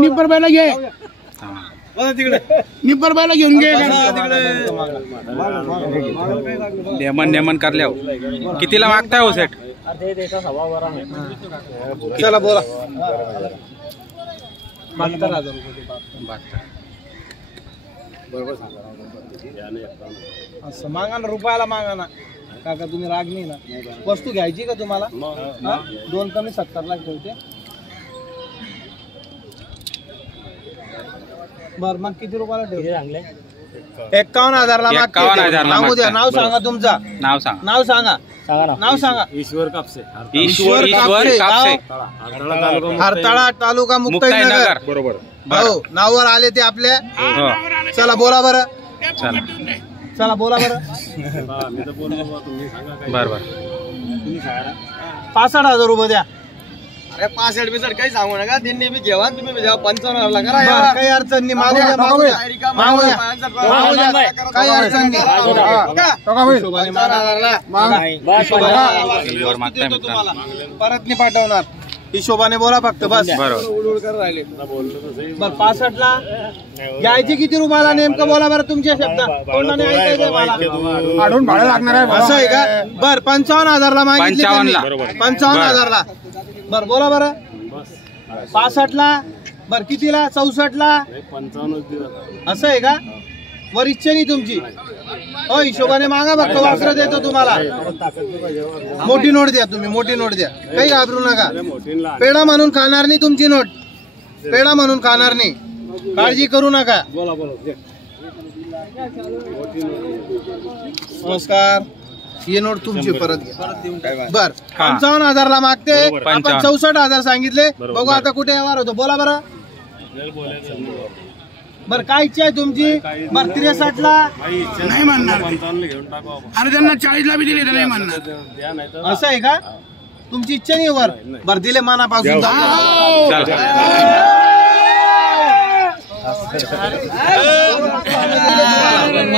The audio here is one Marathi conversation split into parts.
निब्बर बायला घे, निब्बर बायला घेऊन घे. नेमन करल्यावर कितीला मागताय हो सेट? चला बोला. 72,000 बरोबर असं मागा ना, रुपयाला मागा ना काका. तुम्ही राग नाही ना. वस्तू घ्यायची का तुम्हाला? 2 कमी 70 लाख ठेवते. बर मग किती रुपयाला ठेवते? 51,000 ला. 51,000 ला. नाव सांगा तुमचा. नाव सांग. नाव सांगा. नाव सांगा. ईश्वर कापसे. ईश्वर कापसे. हरताळा तालुका मुक्ताईनगर. बरोबर. हो नावावर आले ते आपल्या. चला बोला बरं. चला बोला बरं. बरोबर. 65,000 रुपये द्या. अरे 65 काही सांगू नका. त्यांनी बी घेवा, तुम्ही बी घ्या. 55,000 करा. काही अडचण नाही. मागू द्या, मागू द्या, मागू द्या, मागू द्या. काही अडचण नाही. तुम्हाला परत नाही पाठवणार. हिशोबाने बोला फक्त बस. बरं 65 ला घ्यायची किती रुपयाला नेमकं बोला बरं. तुमच्या शब्दात तोंडाने ऐकायचं मला. आढळून भाडं लागणार आहे. असं आहे का? बरं 55,000 ला मागितली. 55,000 ला. बरं बोला बरं. 65 ला. बरं कितीला? 64 ला. 55 असं आहे का? वर इच्छा नाही तुमची. हो हिशोबाने मागा फक्त. वासरं देतो तुम्हाला. मोठी नोट द्या तुम्ही. मोठी नोट द्या. काही घाबरू नका. पेढा म्हणून खाणार नाही तुमची नोट. पेढा म्हणून खाणार नाही. काळजी करू नका. नमस्कार. ही नोट तुमची परत घ्या. बर 55,000 ला मागते. आपण 64,000 सांगितले. बघू आता कुठे व्यवहार होतो. बोला बरं. बर काय इच्छा आहे तुमची? बर 63 ला. नाही म्हणणार. 55 घेऊन टाकू. अरे त्यांना 40 ला बी दिले तर नाही म्हणणार. असं आहे का? तुमची इच्छा नाही वर. बर दिले मनापासून.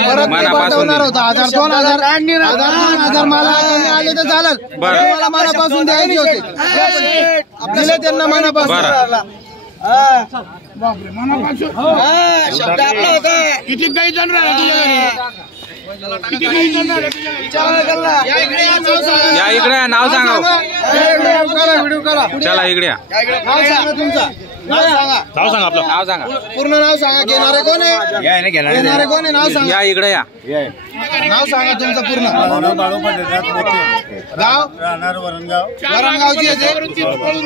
परत पाठवणार होता. 1,000 2,000 मला आले तर चालत. मला मनापासून द्यायचे होते. दिले त्यांना मनापासून. बापरे मनापासून. शब्द आपला होता. किती काही जण राहिले तुझ्या घरी? किती काही जण राहिले तुझ्या घरी? या इकडे नाव सांगा. व्हिडिओ करा. चला इकडे या. नाव सांगा तुमचं. नाव सांगा. नाव सांगा आपलं. नाव सांगा. पूर्ण नाव सांगा. घेणारे कोण आहे? घेणारे कोण आहे? नाव सांगा. या इकडे या. नाव सांगा तुमचं पूर्ण. गाव वरणगावची येते.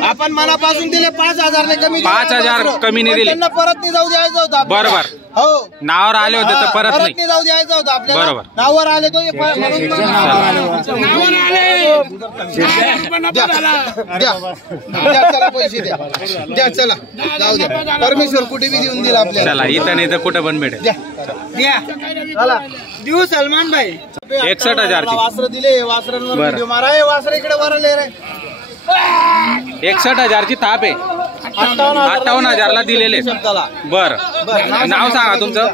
आपण मनापासून दिले 5,000 कमी. 5,000 कमी नाही दिले. त्यांना परत नाही जाऊ द्यायचं होतं. बरोबर. हो नावावर आले होते तर परत नाही जाऊ द्यायचं होतं आपल्याला. बरोबर. नावावर आले तो चला पैसे द्या. द्या चला जाऊ द्या. परमेश्वर कुठे बी देऊन दिला आपल्याला. चला इथं नाही तर कुठं पण भेटेल. द्या चला देऊ सलमान भाई. 61,000 ची वासर दिले. वासरांवर व्हिडिओ मारा. हे वासर इकडे वरले रे. 61,000 ची थाप आहे. 58,000 ला दिलेले. बर नाव सांगा तुमचं.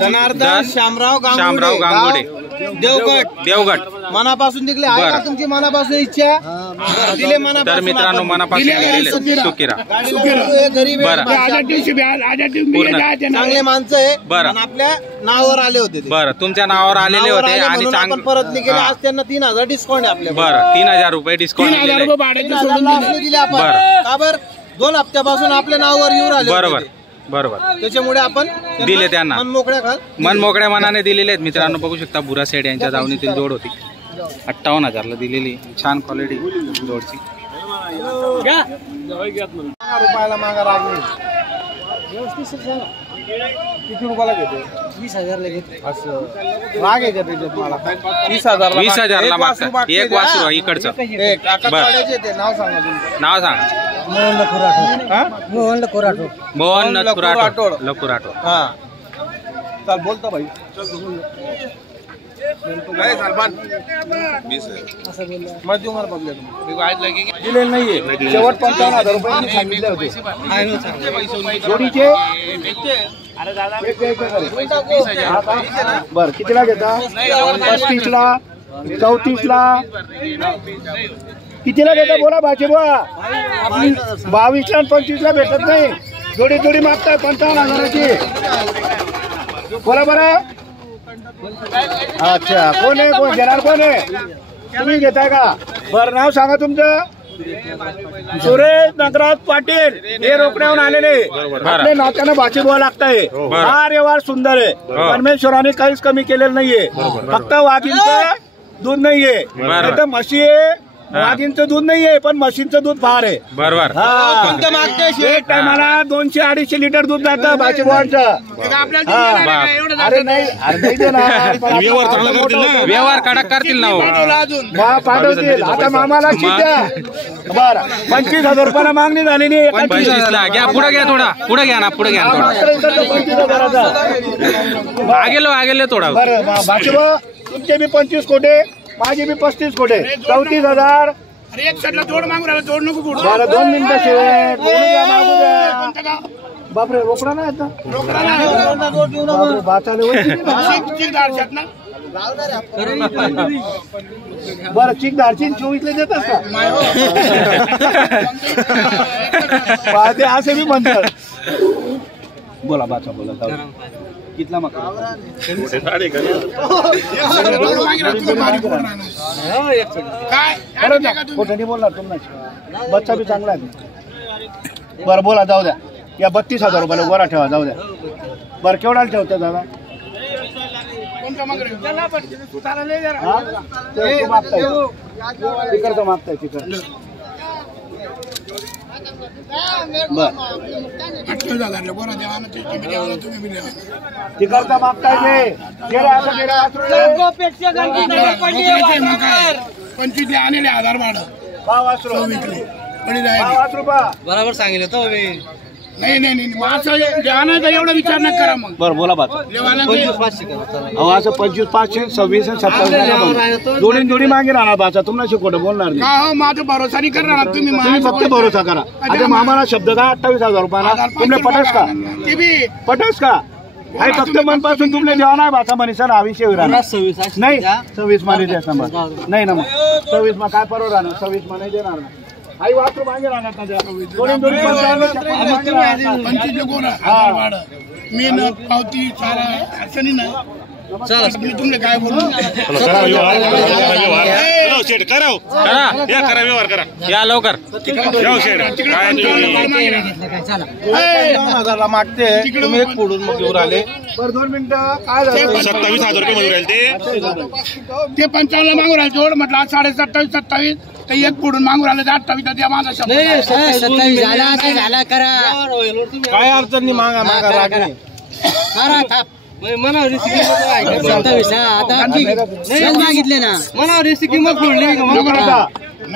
जनार्दन शामराव गांगुडे. देवगड. मनापासून दिले. आहे का तुमची मनापासून इच्छा? दिले मनापासून. तर मित्रांनो मनापासून दिलेले. सुकिरा. चांगले माणसं आहे. बरं आपल्या नावावर आले होते. बरं तुमच्या नावावर आलेले होते आणि परत नाही केले. आज त्यांना 3,000 डिस्काउंट आहे आपल्या. बरं 3,000 रुपये डिस्काउंट दिले. आपण का बरं 2 हप्त्यापासून आपल्या नावावर येऊन राहिले. बरोबर बरोबर. त्याच्यामुळे आपण दिले त्यांना. मन मोकळ्या मनाने दिलेले आहेत. मित्रांनो बघू शकता बुरा सेड यांच्या दावणीतील जोड होती. 58,000 ला दिलेली. छान क्वालिटी जोडची. रुपयाला मागा राग नाही. किती रुपयाला घेतो? 20,000 ला घेतो. असं राग आहे का त्याच्यात मला? 20,000 ला मागतात. एक वासरू इकडचं. नाव सांगा तुमचं. नाव सांगा. मोहन लकुराटो. हा चल बोलतो भाई. दिलेलं नाहीये. शेवट 55,000 रुपये सांगितले होते. जोडीचे बर कितीला घेता? 35 ला 34 ला कितीला घेता बोला भाचे बुवा? 22ला आणि 25ला भेटत नाही. जोडी जोडी मागताय 55,000ची. बोला बरं. अच्छा कोण आहे, कोण घेणार, कोण आहे? तुम्ही घेताय का? बरं नाव सांगा तुमचं. सुरेश नगराज पाटील हे रोकण्याहून आलेले. आपले नात्यानं भाषे बुवा लागताय. अरे वार सुंदर आहे. परमेश्वराने काहीच कमी केलेलं नाहीये. फक्त वाघींचं दूध नाहीये, नाही तर म्हशी आहे. वाघींचं दूध नाहीये पण म्हशींचं दूध फार आहे. बरोबर. एक टायमाला 200-250 लिटर दूध जातं भाषे बुवांचं. अरे नाही, अरे नाही देणार. व्यवहार कडक करतील ना हो. पाठवतील. आता मामाला शिद्या. बरं 25,000 रुपयाला मागणी झालेली आहे. 25ला घ्या. पुढे घ्या, थोडा पुढे घ्या ना, पुढे घ्या थोडा. 25,000चा. आगेलो थोडा. बरं भाषे बुवा तुमचे बी 25 कोटे, माझे बी 35 कोटे, 34,000. बरं 2 मिनिटं शिवाय बापरे रोकडा नाही आता. बापरे बाचाले बरं चिक धारची 24ला देतात का? ते असे बी म्हणतात. बोला बाचा बोला. कितला मग खोटं बोलणार तुम्हाला. बच्चा बी चांगला आहे. बरं बोला जाऊ द्या. या 32,000 रुपयाला गोरा ठेवा जाऊ द्या. बरं केवढा ठेवता दादा? तिकडचं मागताय तिकडं. तिकडचा मागताय ते 25 आणले आधार भाडं बरोबर सांगितलं तो नाही आणायचा एवढा विचार नाही करा. मग बरं बोला बात. 25,500 26 27 दोन्ही जोडी मागे राहणार बाचा. तुम्हाला शिकवलं बोलणार नाही. हो माझा भरोसा नाही करणार तुम्ही फक्त भरोसा करा. आता मामाला शब्द का 28,000 रुपयाला तुमने पटस का? पटस का? आहे फक्त मनपासून तुमने जेव्हा नाही बाचा म्हणे सर हा विषय नाही. 26 मध्ये द्या समज नाही ना. मग 26 मा काय परवा राहणार? 26 मा नाही देणार ना. आई वाचू मागे राहणार ना. मी न पावती सारा अडचणी नाही. मी तुमने काय बोलू व्यवहार करा. या लवकर. मागते तुम्ही एक फोडून मग घेऊन आले. बरं 2 मिनिटं काय झालं? 27,000 रुपये म्हणून राहिले ते 55ला मागून राहिले. जोड म्हटलं 27,27 ते एक फोडून मागून राहिले. 28 द्या माझा शब्द. काय अडचण नाही. मागा मागितले ना मनावर किंमत फोडली.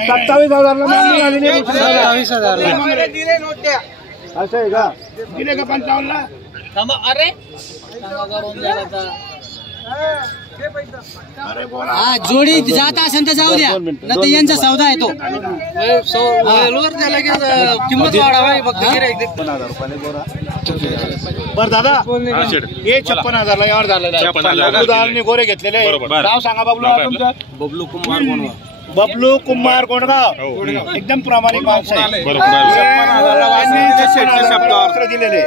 27,000 मागणी झालेली. 27,000 असं आहे का? दिले का 55ला? अरे हा जोडी जात असेल तर जाऊ द्या, नाही तर यांचा सौदा आहे तो. किंमत वाढावी फक्त. 56,000 रुपयाला गोरा. बरं दादा हे 56,000ला यावर झालेला आहे. बबलू गोरे घेतलेले. नाव सांगा बबलू तुमचं? बबलू कुमार गोंडगाव. बबलू कुमार गोंडगाव एकदम प्रामाणिक माणूस आहे. दिलेले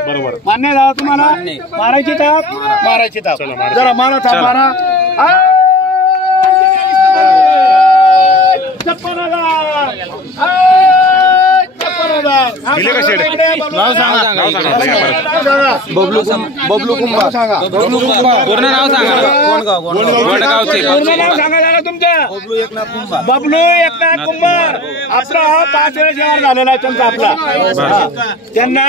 मान्य झाला तुम्हाला? मारायची ताप मारायची ताप जरा मारा थाप मारा. 56,000 बबलू कुंभार सांगा. पूर्ण नाव सांगा. गोंडगावचे पूर्ण नाव सांगा झालं तुमचं? बबलू एकनाथ कुंभार. आपला हा 5 वेळेस व्यवहार झालेला आहे त्यांचा. आपला त्यांना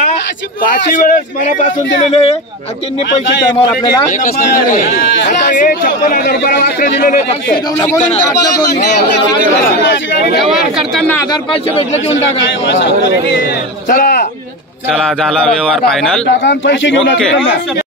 5 वेळेस मनापासून दिलेले आणि त्यांनी पैसे टायमावर आपल्याला. आता हे 56,000 रुपयाला वास्त्र दिलेले फक्त. व्यवहार करताना आधार 500 भेटले घेऊन टाका. चला चला झाला व्यवहार फायनल. पैसे घेऊन